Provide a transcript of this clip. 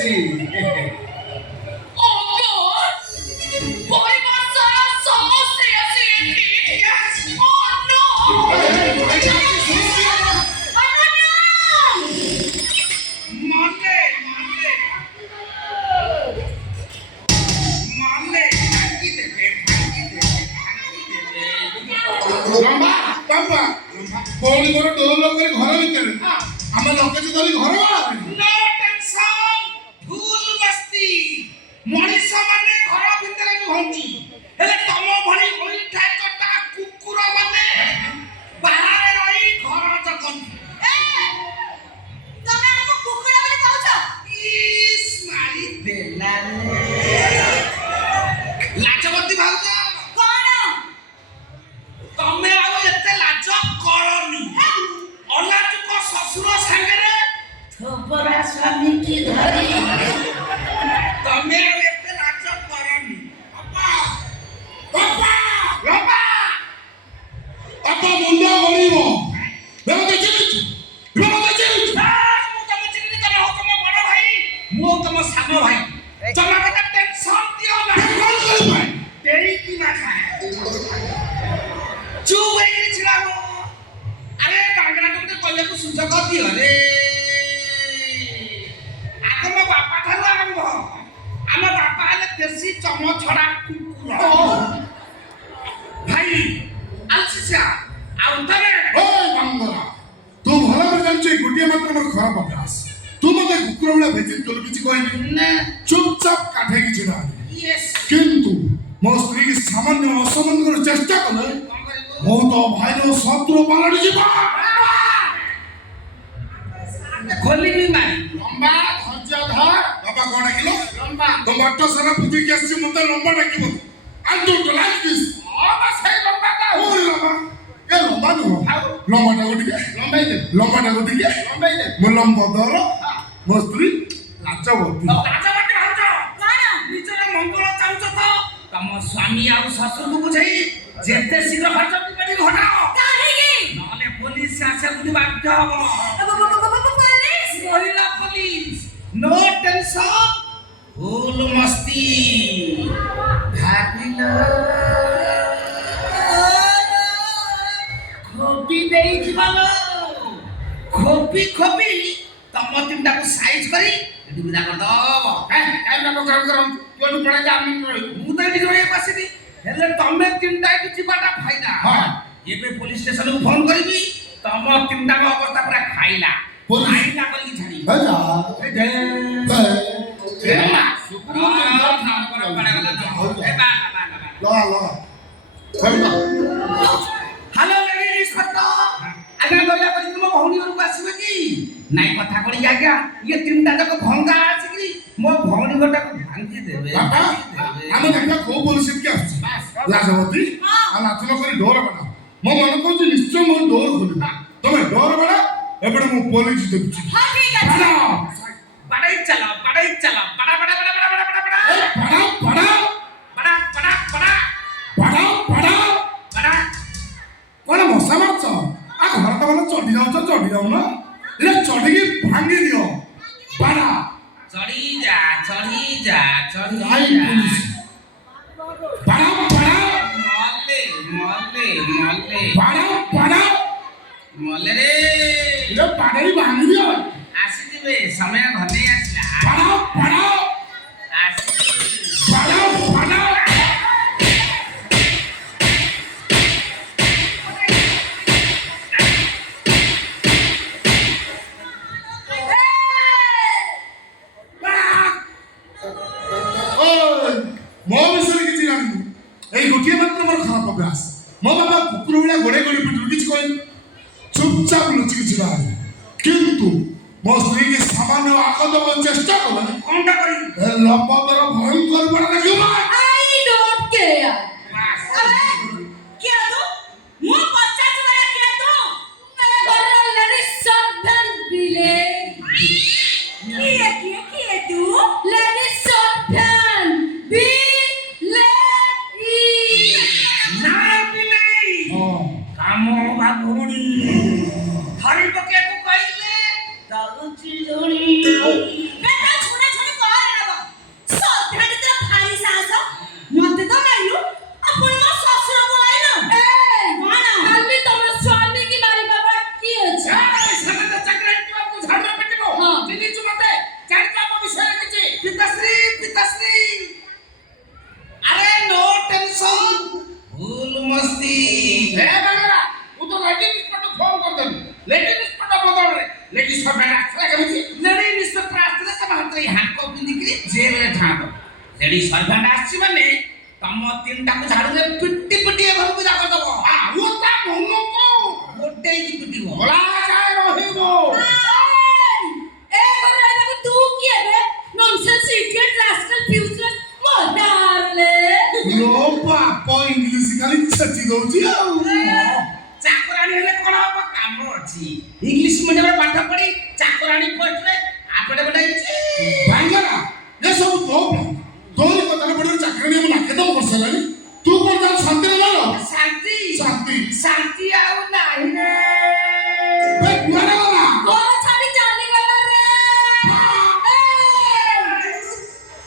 আসছি। ও গড, পরিবার সারা সমস্যা আছে এটি। ও নো, মারলে মারলে মারলে ভাঙি দেবে ভাঙি দেবে ভাঙি দেবে। লম্বা লম্বা বৌলি করে ডোল করে ঘর ভিতরে আমার লোকে যে ধরি ঘর বাহারে নো টেনশন, ভুল বস্তি মଣିଷ ମାନେ ଘର ଭିତରେ ରୁହନ୍ତି, ହେଲେ ତମ ଭଳି ଅଇଁଠା କଟା କୁକୁର ମାନେ ବାହାରେ ରହି ଘର ଜଗନ୍ତି। ତମେ ଆମକୁ କୁକୁର ବୋଲି କହୁଛ? ଇସ୍ ମାରି ଦେଲାରେ ଲାଜବତୀ ଭାଉଜ, କଣ? ତମେ ଆଉ ଏତେ ଲାଜ କରନି। ଅଲାଜୁକ ଶ୍ୱଶୁର ସାଙ୍ଗରେ ଥୋବରା ସ୍ୱାମୀକି ଧରି ତମେ ଆଉ ଏତେ ଲାଜ କରନି। ବାପା ବାପା ବାପା ମୁଣ୍ଡ ଗଳିବ ବେମତେ ଚିନିଛୁ ବେମତେ ଚିନିଛୁ ମୁଁ ତମ ଚିହ୍ନି, ତମେ ହଉ ତମ ବଡ ଭାଇ, ମୁଁ ହଉ ତମ ସାନ ଭାଇ। ତମେ ମୋତେ ଟେନସନ ଦିଅ ନା। କଣ କରିପାରେ ଡେରିକି ନା ଖାଏ ଚୁପ୍ ହେଇକି ଛିଡ଼ା ହୁଅ। ଆରେ କାଙ୍ଗରାକୁ ଗୋଟେ କହିବାକୁ ସୁଯୋଗ ଦିଅ ରେ। ଆଗ ମୋ ବାପା ଠାରୁ ଆରମ୍ଭ। ଆମ ବାପା ହେଲେ ଦେଶୀ ଚମଛଡ଼ା କୁକୁର। ଭାଇ ଆଲସିସିଆ ଆଉ ତମେ ଏ ବାଙ୍ଗରା ତୁ ଭଲ করে ଜାଣିଛୁ এই ଗୋଟିଏ ମାତ୍ର ମୋର ଖରାପ ଅଭ୍ୟାସ। ତୁ ମୋତେ କୁକୁର ଭଳିଆ ଭେଜିତ କଲୁ କିଛି କହିଲି ନା ଚୁପଚାପ କାଠେଇକି ଛିଡ଼ା ହେଲି। ୟେସ୍ କିନ୍ତୁ ମୋ ସ୍ତ୍ରୀକି ସାମାନ୍ୟ ଅସମ୍ମାନ କରିବାକୁ ଚେଷ୍ଟା କଲେ କଣ କରିବୁ? ମୁଁ ତ ଭାଇର ଶତ୍ରୁ ପାଲଟି ଯିବା। ଖୋଲିବି ମାରି ଲମ୍ବା ଧୈର୍ଯ୍ୟ ଧର ବାପା କଣ ଡାକିଲ ଲମ୍ବା ତ ବାଟ ସାରା ବୁଝିକି ଆସିଛି ମତେ ଲମ୍ବା ଡାକିବ and don't like this ସେଇ ଲମ୍ବାଟା ଓ ଲମ୍ବା ଏ ଲମ୍ବା ନୁହଁ ଲମ୍ବାଟାକୁ ଟିକେ ଲମ୍ବାଇ ଦେ ଲମ୍ବାଟାକୁ ଟିକେ ଲମ୍ବାଇ ଦେ। ମୁଁ ଲମ୍ବଦର ମୋ ସ୍ତ୍ରୀ ଲାଜବତୀ ରାଜବାଟୀ ଭାଉଜ କଣ? ନିଜର ମଙ୍ଗଳ ଚାହୁଁଛ ତ ତମ ସ୍ୱାମୀ ଆଉ ଶ୍ୱଶୁରକୁ ବୁଝେଇ ଯେତେ ଶୀଘ୍ର ଖର୍ଚ୍ଚ କରି ଘଟାଅ, କାହିଁକି? ନହେଲେ ପୋଲିସ ଆସିବାକୁ ବାଧ୍ୟ ହବ। ପୋଲିସ? ମହିଳା ପୋଲିସ, ନୋ ଟେନସନ, ଫୁଲ ମସ୍ତି। ଭାବିଲ ଖୋପି ଦେଇଯିବା ଲୋ, ଖୋପି ଖୋପି ତମ ତିନିଟାକୁ ସାଇଜ କରି ଏଠି ବିଦା କରିଦବ। ମୁଁ ତ ଏଠି ରହିବାକୁ ଆସିନି, ହେଲେ ତମେ ତିନିଟା ଏଠି ଯିବାଟା ଫାଇଦା। ହଁ। ଏବେ ପୋଲିସ ଷ୍ଟେସନକୁ ଫୋନ କରିବି, ତମ ତିନିଟାଙ୍କ ଅବସ୍ଥା ପୁରା ଖାଇଲା ପୋଲିସ? ଖାଇଲା କରିକି ଛାଡ଼ିବି। ହେ ଯା ଲଗା ଲଗା ଲଗା ହ୍ୟାଲୋ ଲେଡି ଇନ୍ସପେକ୍ଟର, ଆଜ୍ଞା ଦୟାକରି ତୁମ ଭଉଣୀ ଘରକୁ ଆସିବେ କି? ନାଇଁ କଥା କହି ଆଜ୍ଞା, ଇଏ ତିନିଟା ଯାକ ଭଙ୍ଗା ଆସିକିରି ମୋ ଭଉଣୀ ଘରଟାକୁ ଭାଙ୍ଗି ଦେବେ। ବାପା ଆମେ ଦେଖିବା କୋଉ ପୋଲିସ ଏଠିକି ଆସୁଛି ଲାଜବତୀ ଆଉ ନାଚ ନ କରି ଡୋର ବାଡ଼ା ମୋ ମନେ କହୁଛି ନିଶ୍ଚୟ ମୋ ଡୋର ଖୋଲିବ ତମେ ଡୋର ବାଡ଼ା ଏପଟେ ମୁଁ ପୋଲିସ ଦେଖୁଛି ହଁ ଠିକ ଅଛି। ବାଡ଼ାଇ ଚାଲ ବାଡ଼ା ବାଡ଼ା ବାଡ଼ା ବାଡ଼ା ବାଡ଼ା ବାଡ଼ା ବାଡ଼ା ବାଡ଼ା ବାଡ଼ା ବାଡ଼ା ବାଡ଼ା ବାଡ଼ା ବାଡ଼ା ବାଡ଼ା ବାଡ଼ା। କଣ ମଶା ମାରୁଛ ଆ ଘର ତ ଭଲ ଚଢି ଯାଉନ ଏଟା ଚଢିକି ଭାଙ୍ଗି ଦିଅ ବାଡ଼ା ଚଢି ଯା ଚଢି ଯା ଚଢି ଆଇ ଯା। ପୋଲିସ ବାଡ଼ା ବାଡ଼ା ମଲେ ମଲେ ମଲେ ବାଡ଼ା ବାଡ଼ା ମଲେ ରେ। ଏଟା ବାଡ଼େଇ ଭାଙ୍ଗି ଦିଅ ଆସିଯିବେ, ସମୟ ଘନେଇ ଆସିଲା। ବାଡ଼ା ବାଡ଼ା ଆସିଯିବେ। ବାଡ଼ା ବାଡ଼ା ମୋ ବିଷୟରେ କିଛି ଜାଣିନି ଏଇ ଗୋଟିଏ ମାତ୍ର ମୋର ଖରାପ ଅଭ୍ୟାସ। ମୋ ବାପା କୁକୁର ଭଳିଆ ଗୋଡ଼େଇ ଗୋଡ଼େଇ ପିଟୁରୁ କିଛି କହିନି ଚୁପଚାପ ଲୁଚିକି ଛିଡ଼ା ହେଲି। କିନ୍ତୁ ମୋ ସ୍ତ୍ରୀକି ସାମାନ୍ୟ ଆଗ ଦେବାକୁ ଚେଷ୍ଟା କଲେ କଣଟା କରିବି? ଏ ଲମ୍ବଦର ଭୟଙ୍କର ବଡ଼ ଦେଖିବ। I don't care. ବାସ୍। अबे क्या तू? मुंह पच्चा चुरा क्या तू? मेरे घर में लड़ी सदन बिले। किए तू? लड़ी सदन बिले। ନା ବିଲେଇ ହଁ କାମ ବା ଭଉଣୀ ଧରି ପକେଇବାକୁ କହିଲେ ଦଉଛି ଜଣି। बेटा छोड़े छोड़े ପିନ୍ଧିକିରି ଜେଲରେ ଠାଣ ସେଠି ସର୍ଭେଣ୍ଟ ଆସିଛି ମାନେ ତମ ତିନିଟାକୁ ଝାଡୁରେ ପିଟି ପିଟି ଏ ଘରକୁ ଯା କରିଦବ। ଆଉ ତା ମନକୁ ଗୋଟେ ହେଇକି ପିଟିବ। ଗଳା ଯାଏ ରହିବ। ଏ ଘରେ ରହିବାକୁ ତୁ କିଏ ବେ? Nonsense idiot ରାସ୍କଲ ଫ୍ୟୁଜଲେସ୍ ମଡାରଲେ। ଲୋ ବାପ ଇଂଲିଶ ଖାଲି ଛେଚି ଦଉଛି ଆଉ। ଚାକରାଣୀ ହେଲେ କଣ ହବ? କାମ ଅଛି। ଇଂଲିଶ ମିଡିୟମରେ ପାଠ ପଢି ଚାକରାଣୀ ପୋଷ୍ଟରେ ଆପଡେ ବଡ ହେଇଛି। ଭାଙ୍ଗରା ଏସବୁ ତୋ